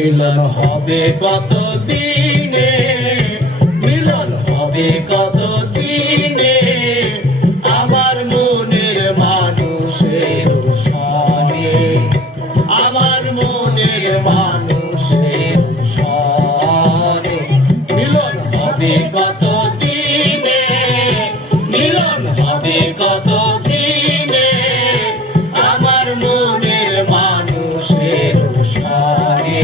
মিলন হবে কত দিনে, মিলন হবে কত দিনে, আমার মনের মানুষের সনে, আমার মনের মানুষের সনে। মিলন হবে কত দিনে, মিলন হবে কত দিনে, আমার মনের মানুষের সনে,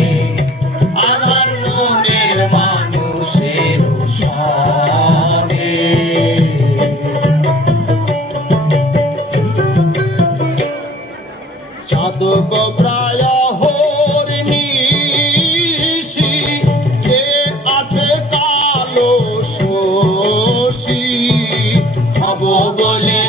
আমার মনের মানুষের সনে। চাঁদক প্রায় হরিণীষি, যে আছে কালো শশী, হব বলে